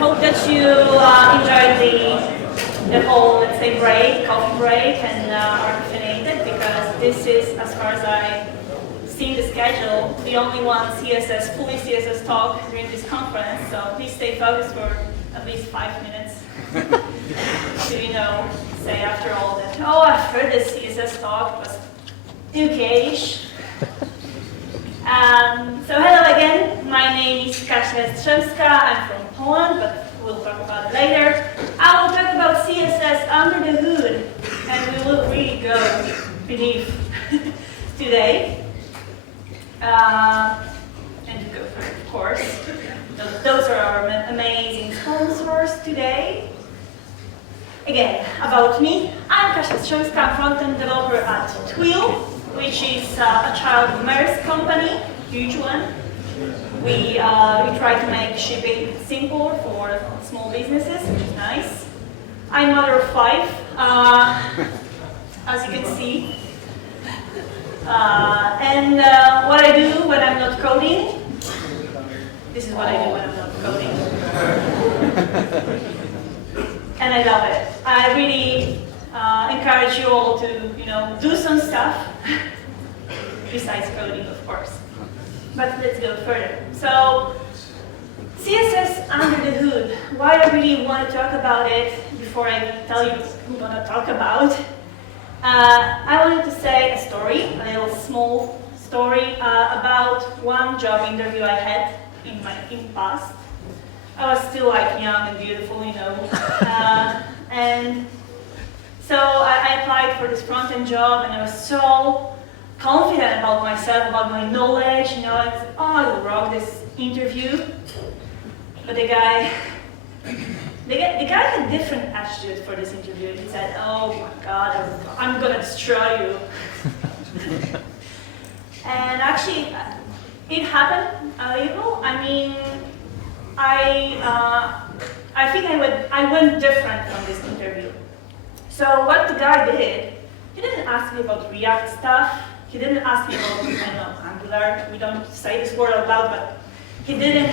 hope that you enjoyed the whole, let's say, break, coffee break, and are caffeinated, because this is, as far as I've seen the schedule, the only one CSS, fully CSS talk during this conference. So please stay focused for at least 5 minutes to, you know, say after all that, oh, I've heard this CSS talk, it was okay-ish. So hello again, my name is KASIA JASTRZEBSKA, I'm from Poland, but we'll talk about it later. I will talk about CSS under the hood, and we will really go beneath today. And to go through, of course. Those are our amazing sponsors today. Again, about me, I'm KASIA JASTRZEBSKA, front-end developer at Twill, which is a child commerce company, huge one. We try to make shipping simple for small businesses, which is nice. I'm mother of 5, as you can see. And what I do when I'm not coding, this is what I do when I'm not coding. And I love it. I really encourage you all to, you know, do some stuff, besides coding, of course. But let's go further. So, CSS under the hood. Why I really want to talk about it before I tell you who I'm going to talk about. I wanted to say a story, a little small story about one job interview I had in the past. I was still like young and beautiful, you know. And so I applied for this front-end job, and I was so confident about myself, about my knowledge, you know, I was, oh, I will rock this interview. But the guy had a different attitude for this interview. He said, oh my God, I'm gonna destroy you. And actually, it happened a little. I mean, I think I went different from this interview. So what the guy did, he didn't ask me about React stuff. He didn't ask me about, I don't know, Angular. We don't say this word out loud, but he didn't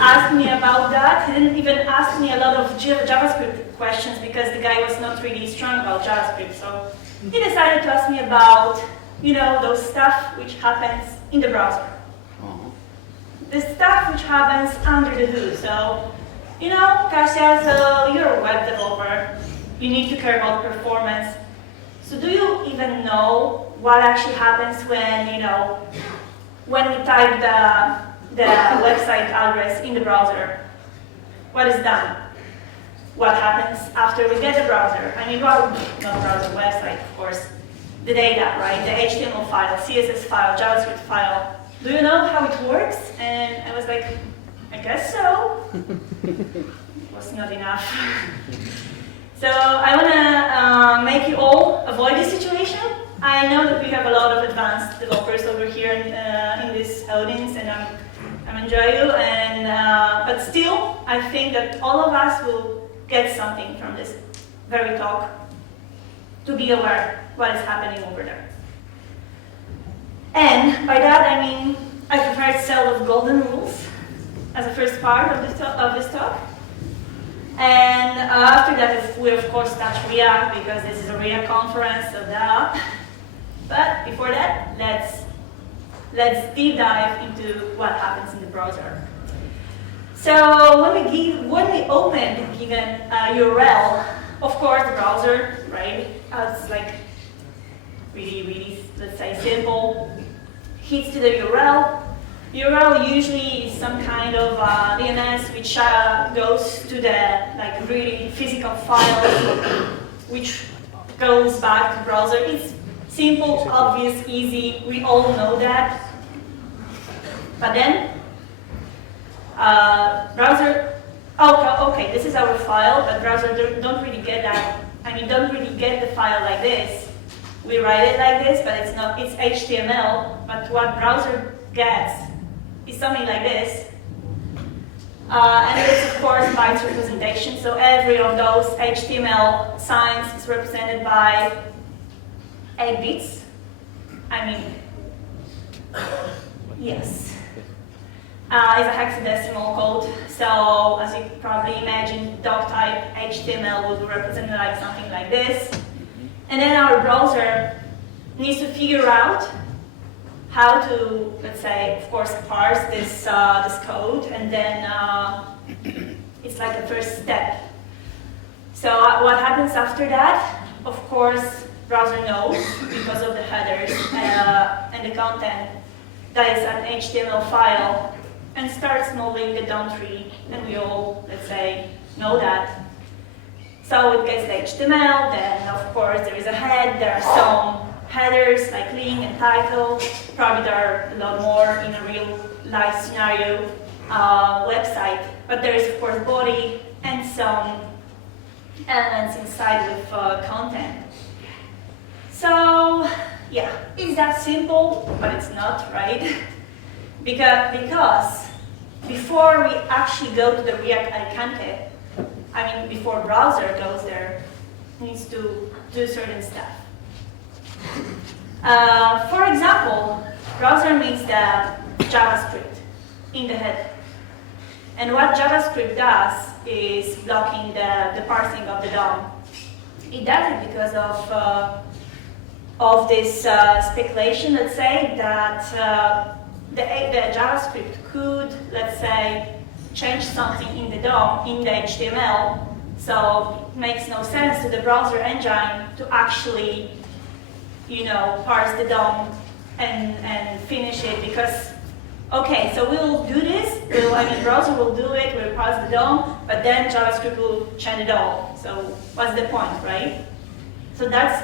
ask me about that. He didn't even ask me a lot of JavaScript questions, because the guy was not really strong about JavaScript. So he decided to ask me about, you know, those stuff which happens in the browser. The stuff which happens under the hood. So, you know, KASIA, so you're a web developer. You need to care about performance. So do you even know what actually happens when, you know, when we type the website address in the browser? What is done? What happens after we get the browser? I mean, well, not browser, website, of course. The data, right? The HTML file, CSS file, JavaScript file. Do you know how it works? And I was like, I guess so. It was not enough. So I want to make you all avoid this situation. I know that we have a lot of advanced developers over here in this audience, and I'm enjoying you. And but still, I think that all of us will get something from this very talk to be aware what is happening over there. And by that I mean I prepared a set of golden rules as a first part of this talk. And after that, we of course touch React, because this is a React conference, so duh. But before that, let's deep dive into what happens in the browser. So when we open the given URL, of course the browser, right? It's like really, let's say, simple. Hits to the URL. URL usually is some kind of DNS which goes to the like really physical file, which goes back to the browser. It's simple, obvious, easy. We all know that. But then browser. Okay, this is our file, but browser don't really get that. I mean, don't really get the file like this. We write it like this, but it's not. It's HTML. But what browser gets is something like this. And it's, of course, bytes representation. So every of those HTML signs is represented by 8 bits. I mean, yes. is a hexadecimal code. So as you probably imagine, doc type HTML would represent like something like this. And then our browser needs to figure out how to, let's say, of course, parse this code, and then it's like the first step. So what happens after that? Of course, browser knows because of the headers and the content that is an HTML file, and starts modeling the DOM tree, and we all, let's say, know that. So it gets the HTML, then of course there is a head, there are some headers like link and title, probably there are a lot more in a real life scenario website, but there is of course body and some elements inside with content. So yeah, it's that simple, but it's not, right? Because before we actually go to the React Alicante, I mean before browser goes there, needs to do certain stuff. For example, browser means the JavaScript in the head. And what JavaScript does is blocking the parsing of the DOM. It does it because of this speculation, let's say, that the JavaScript could, let's say, change something in the DOM, in the HTML, so it makes no sense to the browser engine to actually, you know, parse the DOM and finish it, because, okay, so we'll do this, browser will do it, we'll parse the DOM, but then JavaScript will change it all. So what's the point, right? So that's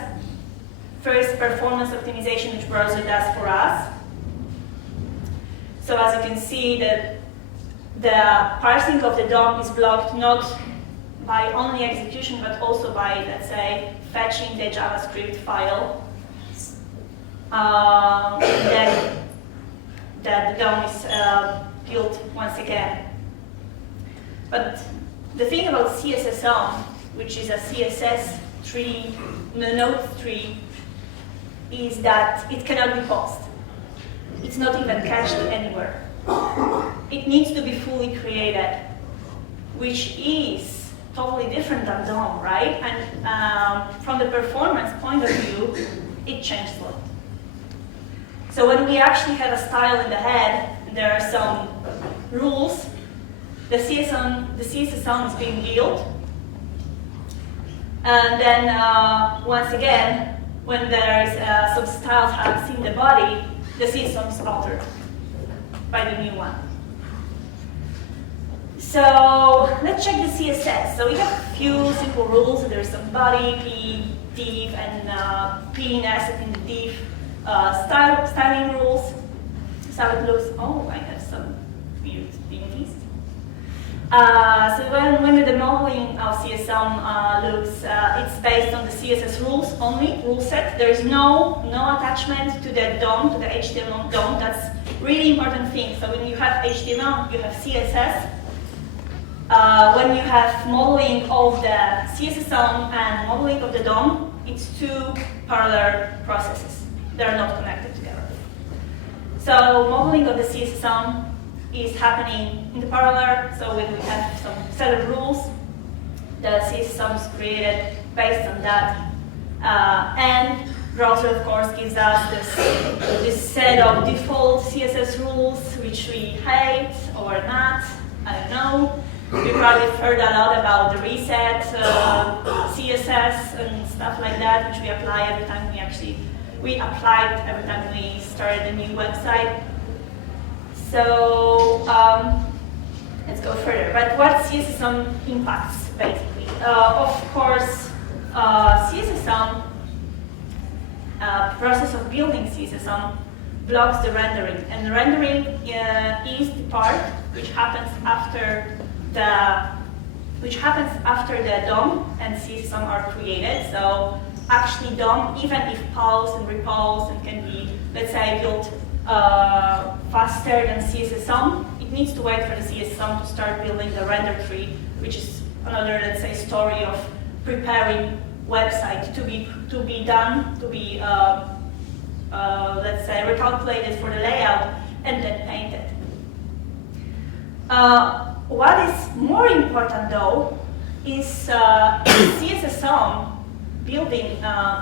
first performance optimization which browser does for us. So as you can see, the parsing of the DOM is blocked not by only execution, but also by, let's say, fetching the JavaScript file. That the DOM is built once again. But the thing about CSS-SOM, which is a CSS tree, node tree, is that it cannot be paused. It's not even cached anywhere. It needs to be fully created, which is totally different than DOM, right? And from the performance point of view, it changed a lot. So when we actually have a style in the head, there are some rules. The CSS-SOM is being built. And then, once again, when there is some style tags in the body, the CSS-SOM is altered by the new one. So let's check the CSS. So we have a few simple rules. There's some body, p, div, and p in asset in the div. Styling rules. So it looks, oh, I have some weird thingies. So when the modeling of CSS-SOM looks, it's based on the CSS rules only, rule set. There is no attachment to the DOM, to the HTML DOM. That's really important thing. So when you have HTML, you have CSS. When you have modeling of the CSS-SOM and modeling of the DOM, it's two parallel processes. They're not connected together. So modeling of the CSS-SOM is happening in the parallel. So when we have some set of rules, the CSS-SOM is created based on that. And browser, of course, gives us this set of default CSS rules, which we hate or not, I don't know. We probably heard a lot about the reset, CSS, and stuff like that, which we apply every time we applied every time we started a new website. So let's go further. But what CSS-SOM impacts, basically? Of course, CSS-SOM, process of building CSS-SOM blocks the rendering. And the rendering is the part which happens after the DOM and CSS-SOM are created. So actually DOM, even if pause and repause and can be, let's say, built faster than CSS-SOM, it needs to wait for the CSS-SOM to start building the render tree, which is another, let's say, story of preparing website to be done, to be, let's say, recalculated for the layout and then painted. What is more important though is CSS-SOM building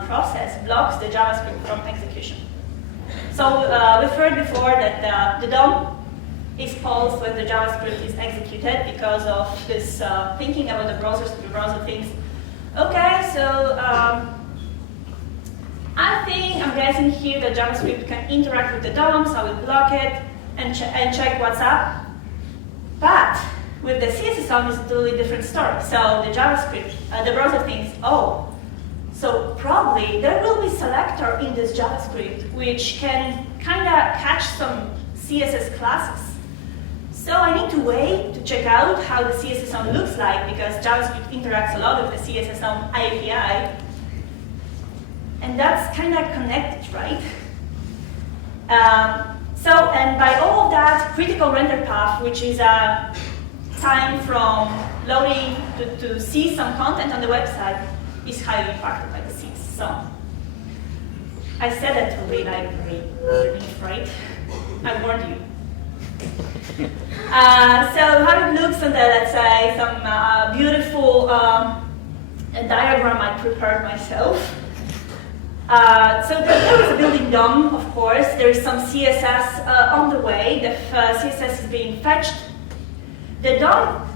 process blocks the JavaScript from execution. So we've heard before that the DOM is paused when the JavaScript is executed because of this thinking about the browsers. The browser thinks, okay, so I'm guessing here that JavaScript can interact with the DOM, so I will block it and check what's up. But with the CSS-SOM, it's a totally different story. So the JavaScript, the browser thinks, oh, so probably there will be selector in this JavaScript which can kind of catch some CSS classes. So I need to wait to check out how the CSS-SOM looks like because JavaScript interacts a lot with the CSS-SOM API. And that's kind of connected, right? And by all of that, critical render path, which is a time from loading to see some content on the website, is highly impacted by the CSS-SOM. I said that totally like very right? I warned you. So how it looks on the, let's say, some beautiful diagram I prepared myself. So there is a building DOM, of course. There is some CSS on the way. The CSS is being fetched. The DOM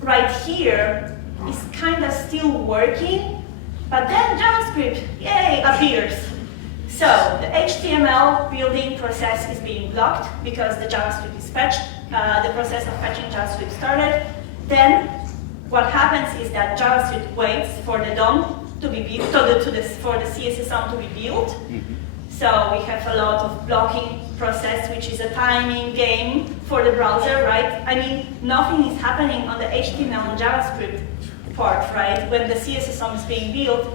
right here is kind of still working, but then JavaScript, yay, appears. So the HTML building process is being blocked because the JavaScript is fetched. The process of fetching JavaScript started. Then what happens is that JavaScript waits for the DOM to be built, for the CSS-SOM to be built. So we have a lot of blocking process, which is a timing game for the browser, right? I mean, nothing is happening on the HTML and JavaScript part, right? When the CSS-SOM is being built.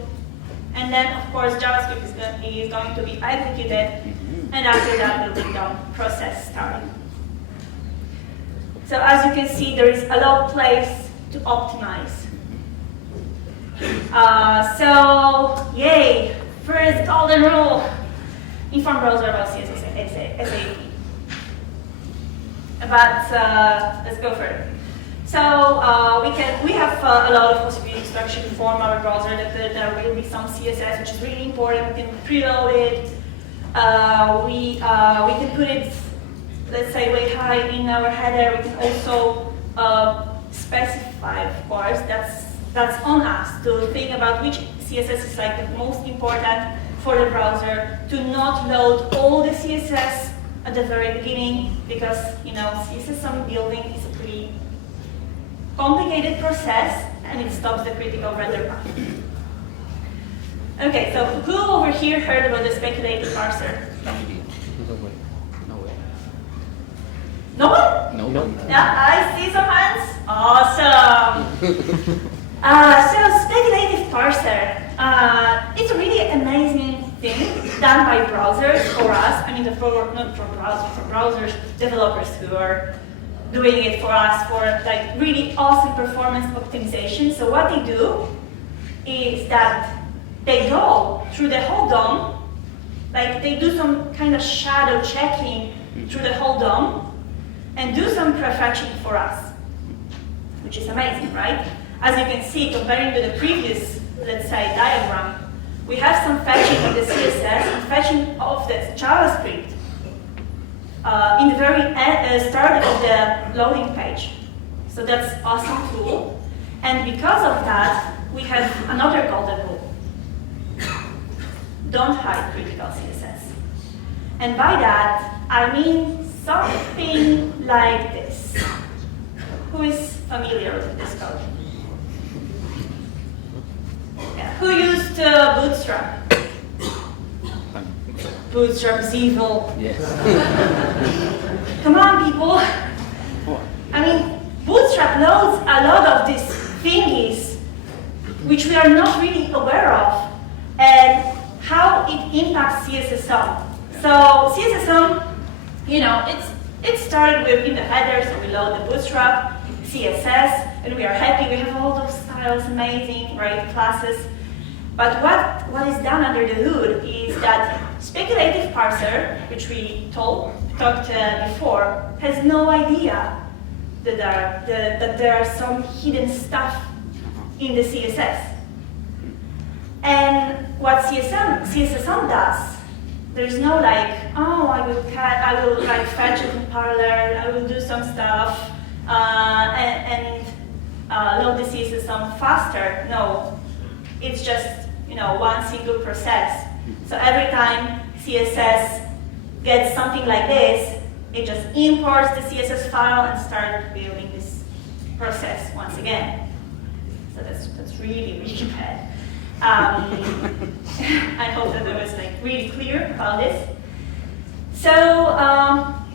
And then, of course, JavaScript is going to be executed, and after that, building DOM process starting. So as you can see, there is a lot of place to optimize. So, yay, first golden rule, inform browser about CSS SAP. But let's go further. So we have a lot of possibilities to actually inform our browser that there will be some CSS, which is really important. We can preload it. We can put it, let's say, way high in our header. We can also specify, of course, that's on us to think about which CSS is like the most important for the browser, to not load all the CSS at the very beginning, because CSS-SOM building is a pretty complicated process and it stops the critical render path. Okay, so who over here heard about the speculative parser? No one? No one. Yeah, I see some hands. Awesome. So speculative parser, it's a really amazing thing done by browsers for us. I mean, not for browsers, for browsers developers who are doing it for us for like really awesome performance optimization. So what they do is that they go through the whole DOM, like they do some kind of shadow checking through the whole DOM and do some prefetching for us, which is amazing, right? As you can see, comparing to the previous, let's say, diagram, we have some fetching of the CSS and fetching of the JavaScript in the very start of the loading page. So that's an awesome tool. And because of that, we have another golden rule. Don't hide critical CSS. And by that, I mean something like this. Who is familiar with this code? Yeah. Who used Bootstrap? Bootstrap is evil. Yes. Come on, people. I mean, Bootstrap loads a lot of these thingies which we are not really aware of, and how it impacts CSS-SOM. So CSS-SOM, it started with in the header, so we load the Bootstrap, CSS, and we are happy. We have all those styles, amazing, right, classes. But what is done under the hood is that speculative parser, which we talked before, has no idea that there are some hidden stuff in the CSS. And what CSSOM does, there's no like, oh, I will like fetch it in parallel, I will do some stuff, and load the CSSOM faster. No, it's just one single process. So every time CSS gets something like this, it just imports the CSS file and starts building this process once again. So that's really, really bad. I hope that I was like really clear about this. So,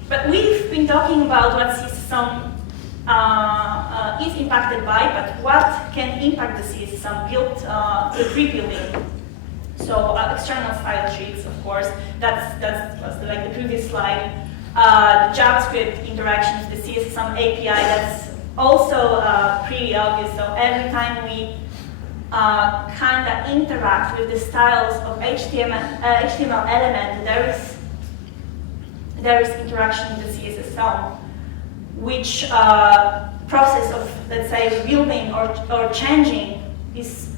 but we've been talking about what CSSOM is impacted by, but what can impact the CSSOM build, the rebuilding. So external style sheets, of course, that was like the previous slide. The JavaScript interaction with the CSSOM API, that's also pretty obvious. So every time we kind of interact with the styles of HTML element, there is interaction with the CSSOM, which process of, let's say, rebuilding or changing is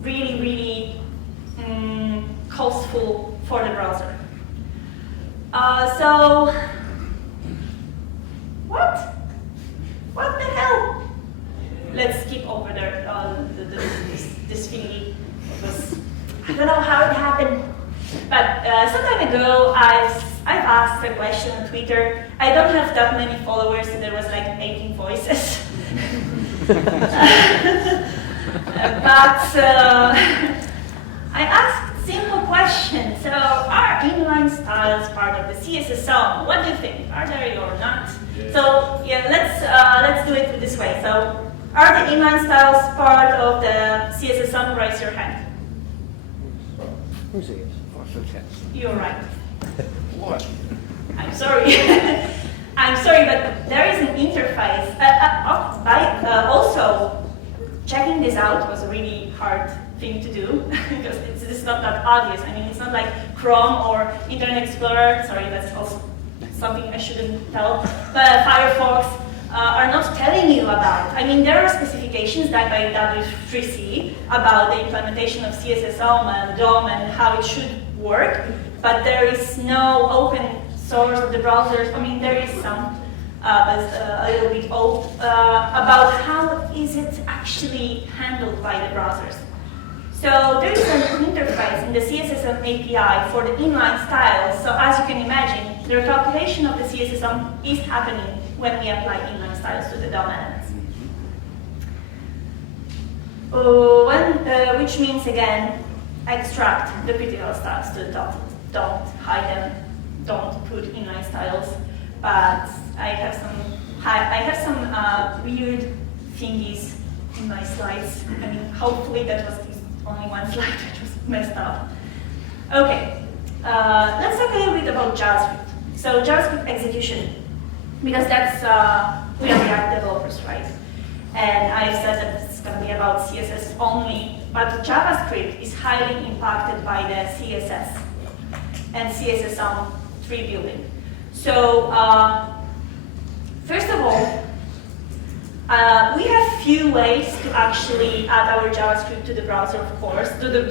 really, really costful for the browser. So, what the hell? Let's skip over there this thingy. I don't know how it happened, but some time ago I've asked a question on Twitter. I don't have that many followers, so there was like 18 voices. But I asked simple question. So, are inline styles part of the CSSOM? What do you think? Are they or not? Yeah. So yeah, let's do it this way. So, are the inline styles part of the CSSOM? Raise your hand. Who's it? What's the chance? You're right. What? I'm sorry. I'm sorry, but there is an interface. Also, checking this out was a really hard thing to do because it's not that obvious. I mean, it's not like Chrome or Internet Explorer. Sorry, that's also something I shouldn't tell. But Firefox are not telling you about. I mean, there are specifications that by W3C about the implementation of CSSOM and DOM and how it should work, but there is no open source of the browsers. I mean, there is some, but a little bit old, about how is it actually handled by the browsers. So there is an interface in the CSSOM API for the inline styles. So as you can imagine, the calculation of the CSSOM is happening when we apply inline styles to the DOM elements. Which means, again, extract the critical styles to the top. Don't hide them. Don't put inline styles. But I have some weird thingies in my slides. I mean, hopefully that was only one slide that was messed up. Okay, let's talk a little bit about JavaScript. So JavaScript execution, because that's we are React developers, right? And I've said that it's going to be about CSS only, but JavaScript is highly impacted by the CSS and CSSOM tree building. So first of all, we have few ways to actually add our JavaScript to the browser, of course, to the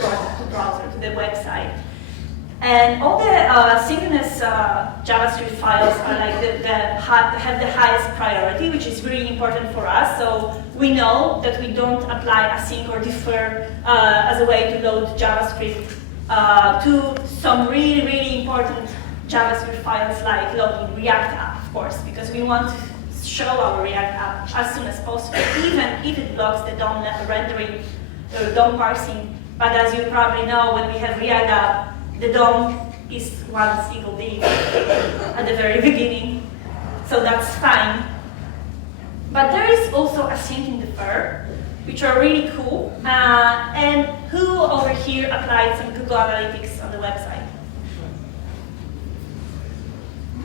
website. And all the synchronous JavaScript files are like have the highest priority, which is really important for us. So we know that we don't apply async or defer as a way to load JavaScript to some really, really important JavaScript files like loading React app, of course, because we want to show our React app as soon as possible, even if it blocks the DOM rendering or DOM parsing. But as you probably know, when we have React app, the DOM is one single div at the very beginning, so that's fine. But there is also async and defer, which are really cool. And who over here applied some Google Analytics on the website?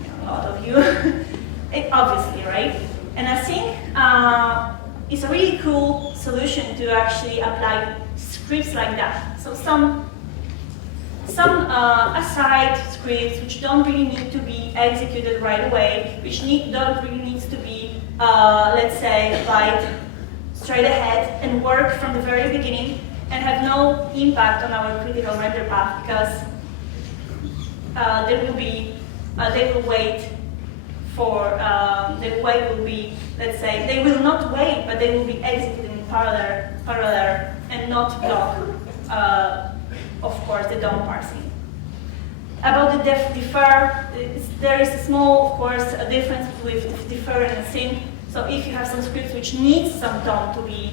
Yeah, a lot of you. Obviously, right? And async is a really cool solution to actually apply scripts like that. So some aside scripts which don't really need to be executed right away, which don't really need to be let's say, apply it straight ahead and work from the very beginning and have no impact on our critical render path because they will wait for, the way will be, let's say, they will not wait, but they will be executed in parallel and not block, of course, the DOM parsing. About the defer, there is a small, of course, a difference with defer and async. So if you have some scripts which need some DOM to be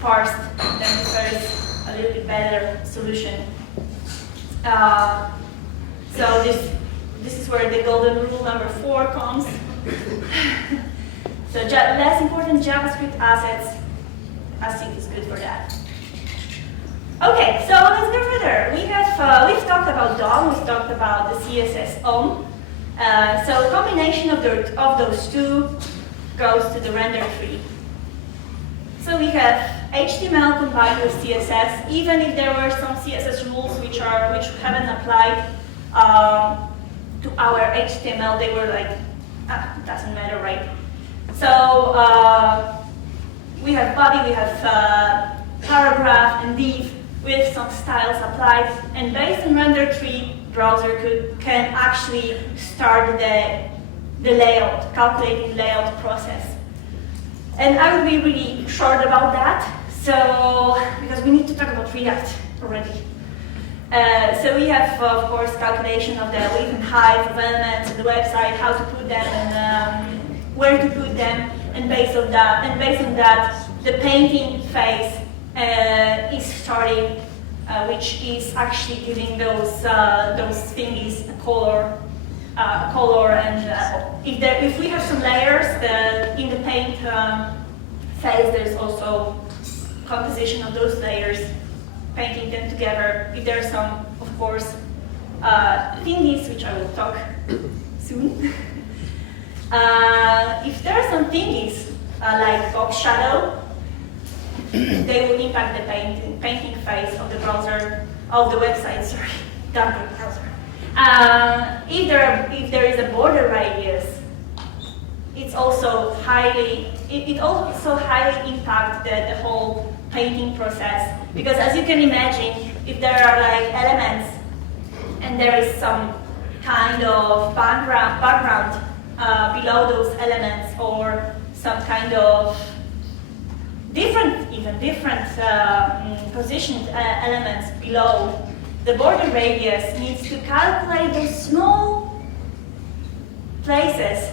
parsed, then defer is a little bit better solution. So this is where the golden rule number 4 comes. So less important JavaScript assets, async is good for that. Okay, so let's go further. We've talked about DOM, we've talked about the CSS-OM. So a combination of those two goes to the render tree. So we have HTML combined with CSS, even if there were some CSS rules which haven't applied to our HTML, they were like, it doesn't matter, right? So we have body, we have paragraph and div with some styles applied, and based on render tree, browser can actually start the layout, calculating layout process. And I will be really short about that, so because we need to talk about React already. So we have, of course, calculation of the width and height of elements on the website, how to put them, and where to put them, and based on that, the painting phase is starting, which is actually giving those thingies a color, and if we have some layers in the paint phase, there's also composition of those layers, painting them together. If there are some, of course, thingies, which I will talk soon. If there are some thingies like box shadow, they will impact the painting phase of the browser, of the website. Sorry, dumb browser. If there is a border radius, it also highly impacts the whole painting process, because as you can imagine, if there are like elements and there is some kind of background below those elements, or some kind of different positioned elements below, the border radius needs to calculate those small places,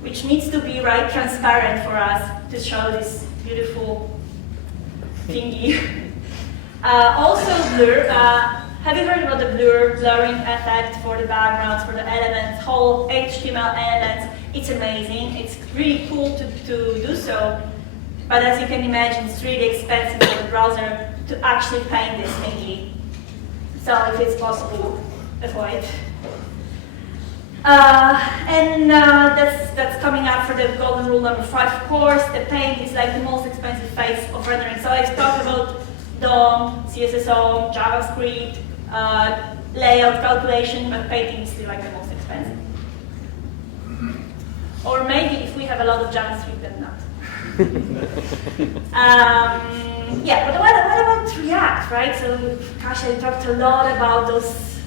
which needs to be transparent for us to show this beautiful thingy. Also blur. Have you heard about the blurring effect for the backgrounds, for the elements, whole HTML elements? It's amazing. It's really cool to do so. But as you can imagine, it's really expensive for the browser to actually paint this thingy. So if it's possible, avoid. That's coming up for the golden rule number 5. Of course, the paint is like the most expensive phase of rendering. So I've talked about DOM, CSSOM, JavaScript, layout calculation, but painting is still like the most expensive. Or maybe if we have a lot of JavaScript, then not. Yeah, but what about React, right? So Kasia talked a lot about those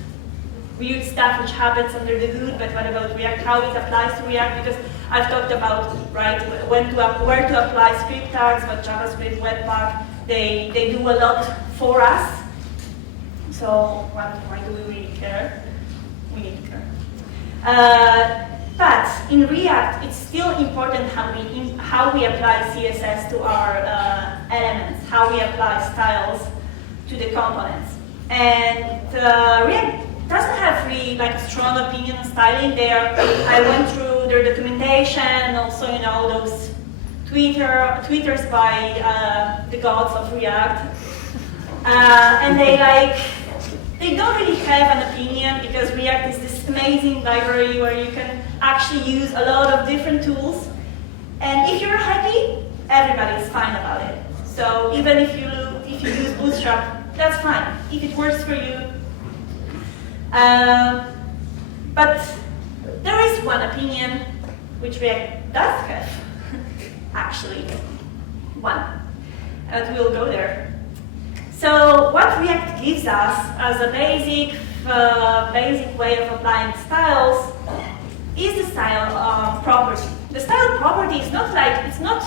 weird stuff which happens under the hood, but what about React, how it applies to React? Because I've talked about, right, where to apply script tags, but JavaScript, Webpack, they do a lot for us. So why do we really care? We need to care. But in React, it's still important how we apply CSS to our elements, how we apply styles to the components. And React doesn't have really like a strong opinion on styling. I went through their documentation, and also those tweeters by the gods of React, and they don't really have an opinion, because React is this amazing library where you can actually use a lot of different tools, and if you're happy, everybody's fine about it. So even if you use Bootstrap, that's fine if it works for you. But there is one opinion which React does have, actually, one. And we'll go there. So what React gives us as a basic way of applying styles is the style property. The style property is not like, it's not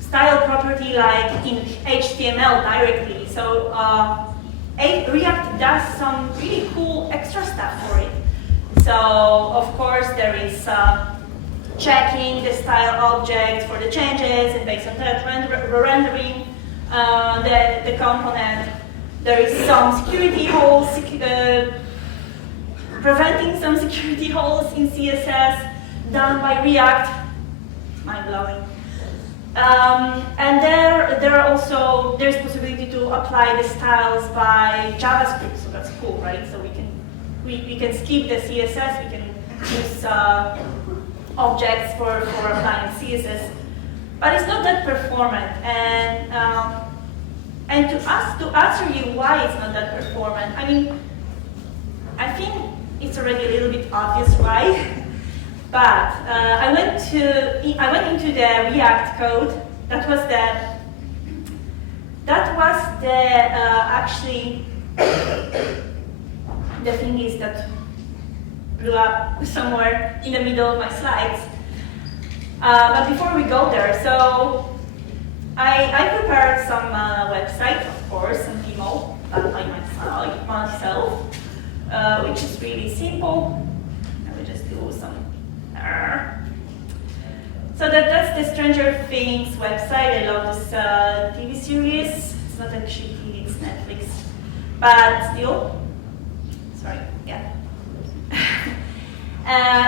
style property like in HTML directly. So React does some really cool extra stuff for it. So of course there is checking the style object for the changes, and based on that rendering the component. There is some security holes, preventing some security holes in CSS done by React. Mind-blowing. And there's possibility to apply the styles by JavaScript, so that's cool, right? So we can skip the CSS, we can use objects for applying CSS, but it's not that performant. And to answer you why it's not that performant, I mean, I think it's already a little bit obvious why. But I went into the React code. That was actually the thing is that blew up somewhere in the middle of my slides. But before we go there, so I prepared some website, of course, some demo done by myself, which is really simple. I will just do some. So that's the Stranger Things website. I love this TV series. It's not actually TV, it's Netflix. But still, sorry, yeah.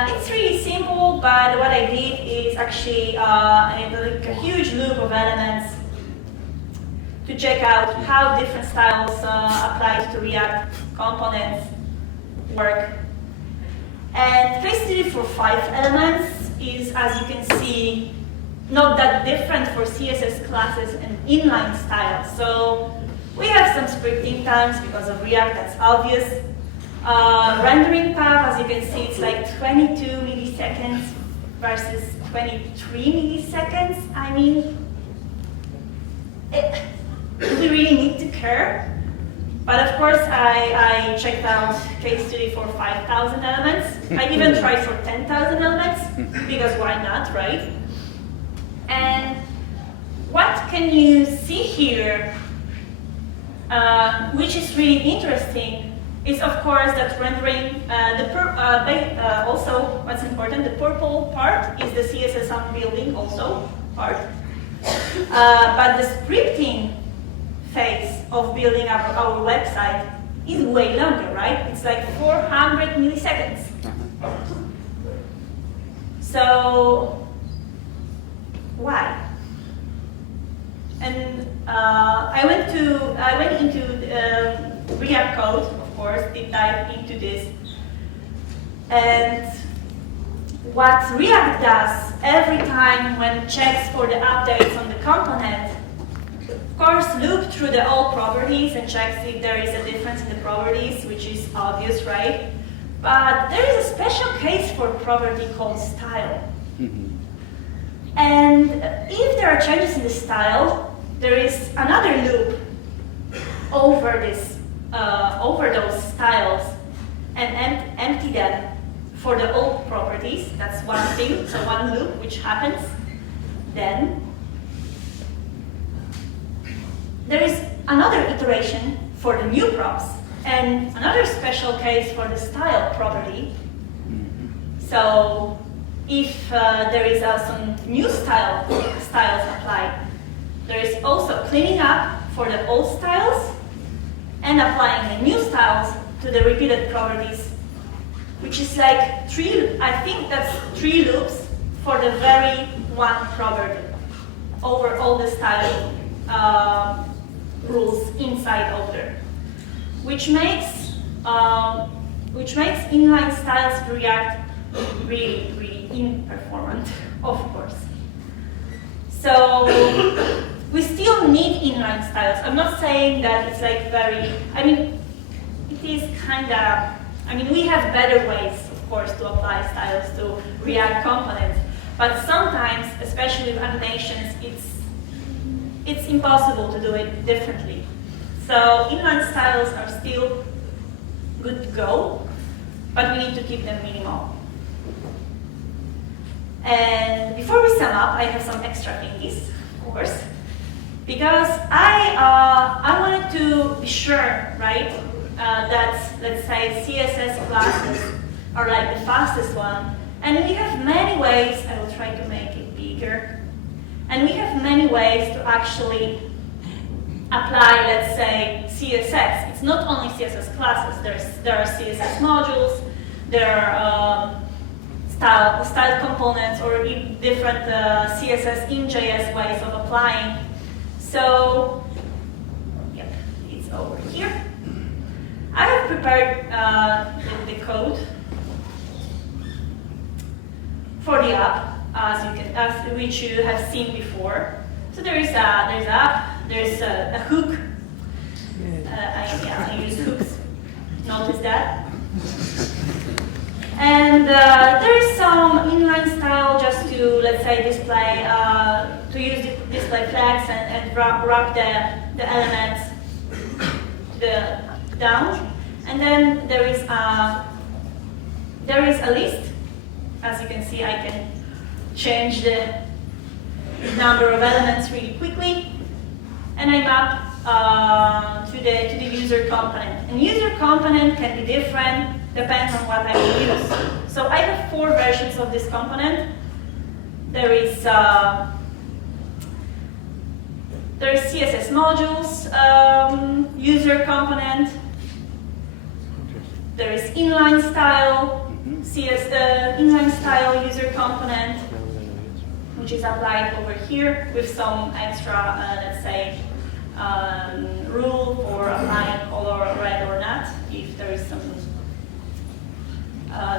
It's really simple, but what I did is actually I did like a huge loop of elements to check out how different styles applied to React components work. And case study for 5 elements is, as you can see, not that different for CSS classes and inline styles. So we have some scripting times because of React, that's obvious. Rendering path, as you can see, it's like 22 milliseconds versus 23 milliseconds. I mean, do we really need to care? But of course, I checked out case study for 5,000 elements. I even tried for 10,000 elements, because why not, right? And what can you see here, which is really interesting, is of course that rendering, also what's important, the purple part is the CSS building also part. But the scripting phase of building up our website is way longer, right? It's like 400 milliseconds. So why? And I went into React code, of course, deep dive into this. And what React does every time when it checks for the updates on the component, of course, loop through the old properties and checks if there is a difference in the properties, which is obvious, right? But there is a special case for property called style. And if there are changes in the style, there is another loop over those styles and empty them for the old properties. That's one thing, so one loop which happens. Then there is another iteration for the new props and another special case for the style property. So if there is some new styles applied, there is also cleaning up for the old styles and applying the new styles to the repeated properties, which is like I think that's 3 loops for the very one property over all the style rules inside of there, which makes inline styles for React really, really imperformant, of course. So we still need inline styles. I'm not saying that it's like I mean, it is kind of, we have better ways, of course, to apply styles to React components. But sometimes, especially with animations, it's impossible to do it differently. So inline styles are still good to go, but we need to keep them minimal. And before we sum up, I have some extra thingies, of course, because I wanted to be sure, right, that, let's say, CSS classes are like the fastest one. And we have many ways, I will try to make it bigger, and we have many ways to actually apply, let's say, CSS. It's not only CSS classes, there are CSS modules, there are style components, or even different CSS-in-JS ways of applying. So, yep, it's over here. I have prepared the code for the app, which you have seen before. So there's app, there's a hook. I use hooks. Notice that. And there is some inline style just to, let's say, display, to use display flags and wrap the elements down. And then there is a list. As you can see, I can change the number of elements really quickly, and I map to the user component. And user component can be different, depends on what I will use. So I have 4 versions of this component. There is CSS modules user component. There is inline style. Inline style user component, which is applied over here with some extra, let's say, rule for applying color red or not, if there is some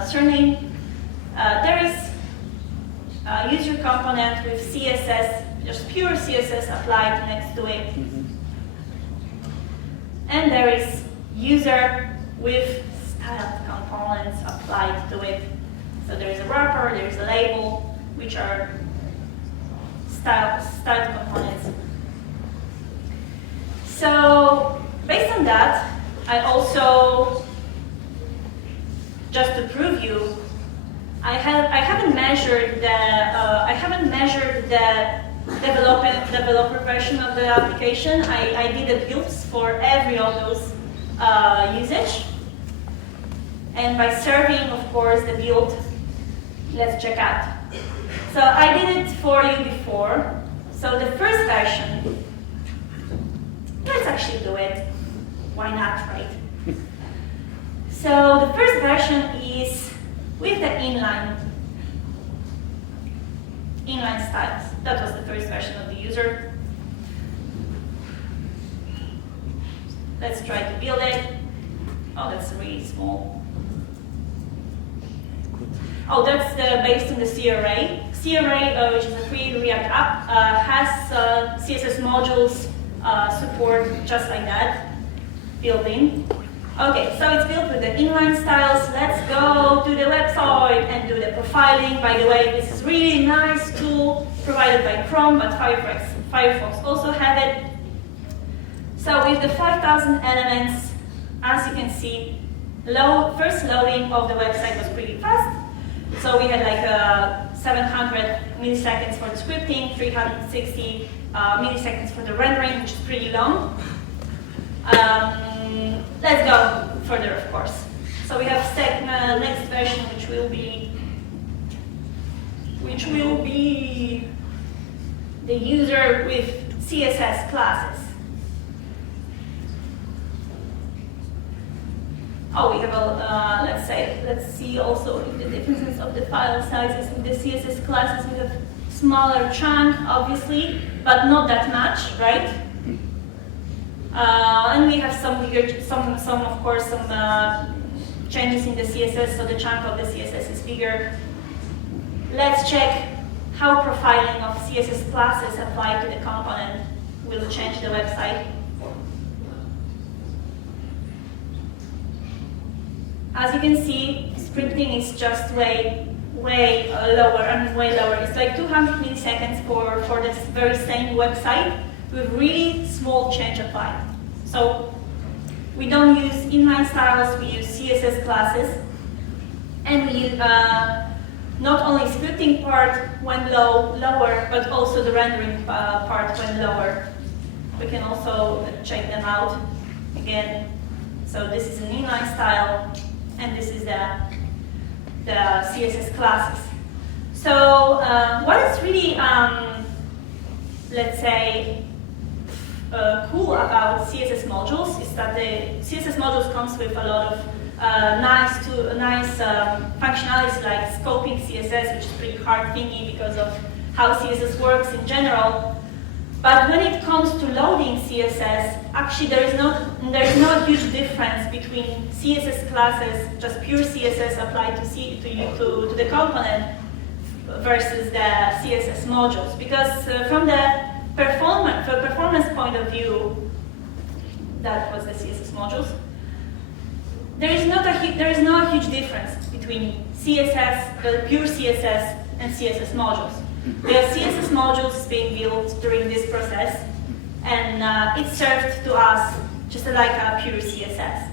surname. There is user component with CSS, just pure CSS applied next to it. And there is user with styled components applied to it. So there is a wrapper, there is a label, which are styled components. So based on that, I also, just to prove you, I haven't measured the developer version of the application. I did the builds for every of those usage. And by serving, of course, the build, let's check out. So I did it for you before. So the first version, let's actually do it. Why not, right? So the first version is with the inline styles. That was the first version of the user. Let's try to build it. Oh, that's really small. Oh, that's based on the CRA. CRA, which is a free React app, has CSS modules support just like that, built in. Okay, so it's built with the inline styles. Let's go to the website and do the profiling. By the way, this is really nice tool provided by Chrome, but Firefox also have it. So with the 5,000 elements, as you can see, first loading of the website was pretty fast. So we had like 700 milliseconds for the scripting, 360 milliseconds for the rendering, which is pretty long. Let's go further, of course. So we have next version, which will be the user with CSS classes. Oh, we have let's see also the differences of the file sizes. With the CSS classes, we have smaller chunk, obviously, but not that much, right? And we have some changes in the CSS, so the chunk of the CSS is bigger. Let's check how profiling of CSS classes applied to the component will change the website. As you can see, scripting is just way way lower. I mean, way lower. It's like 200 milliseconds for this very same website with really small change applied. So we don't use inline styles, we use CSS classes, and we use not only scripting part when lower, but also the rendering part when lower. We can also check them out again. So this is an inline style, and this is the CSS classes. So what is really, let's say, cool about CSS modules is that the CSS modules comes with a lot of nice functionalities like scoping CSS, which is pretty hard thingy because of how CSS works in general. But when it comes to loading CSS, actually there is no huge difference between CSS classes, just pure CSS applied to the component, versus the CSS modules. Because from the performance point of view, that was the CSS modules. There is no huge difference between CSS, the pure CSS, and CSS modules. The CSS modules being built during this process, and it's served to us just like a pure CSS.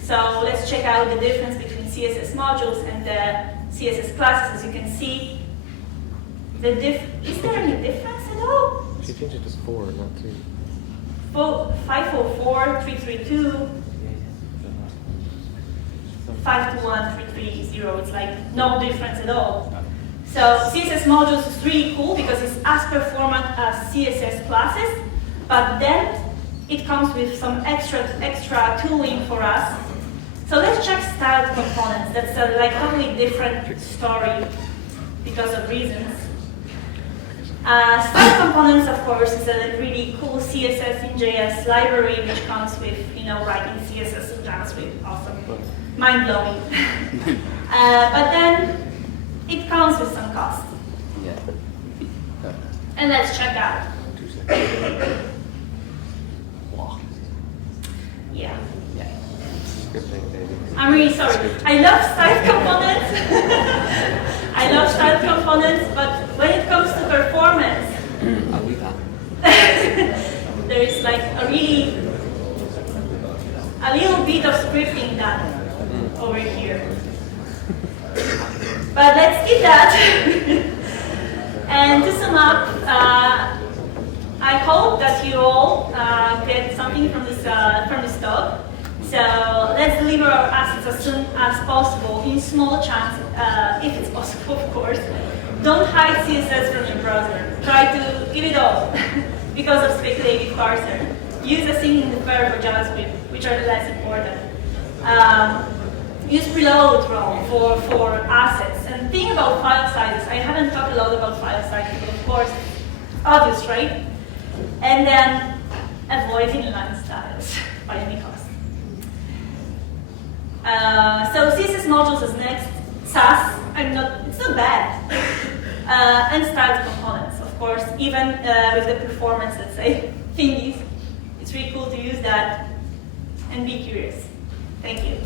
So let's check out the difference between CSS modules and the CSS classes. As you can see, is there any difference at all? She changed it to 4, not 2. 504, 332, 521, 330. It's like no difference at all. So CSS modules is really cool because it's as performant as CSS classes, but then it comes with some extra tooling for us. So let's check styled components. That's a like totally different story because of reasons. Style components, of course, is a really cool CSS-in-JS library which comes with, writing CSS and JavaScript. Awesome, mind-blowing. But then it comes with some cost. Yeah. And let's check out. 2 seconds. Wow. Yeah. Yeah. Scripting, baby. I'm really sorry. I love styled components. I love styled components, but when it comes to performance, there is like a little bit of scripting done over here. But let's skip that. And to sum up, I hope that you all get something from this talk. So let's deliver our assets as soon as possible in small chunks, if it's possible, of course. Don't hide CSS from your browser. Try to give it all because of speculative parser. Use async and defer for JavaScript, which are less important. Use preload role for assets. And think about file sizes. I haven't talked a lot about file sizes, but of course, obvious, right? And then avoid inline styles by any cost. So CSS modules is next. SAS, it's not bad. And styled components, of course, even with the performance, let's say, thingies. It's really cool to use that and be curious. Thank you.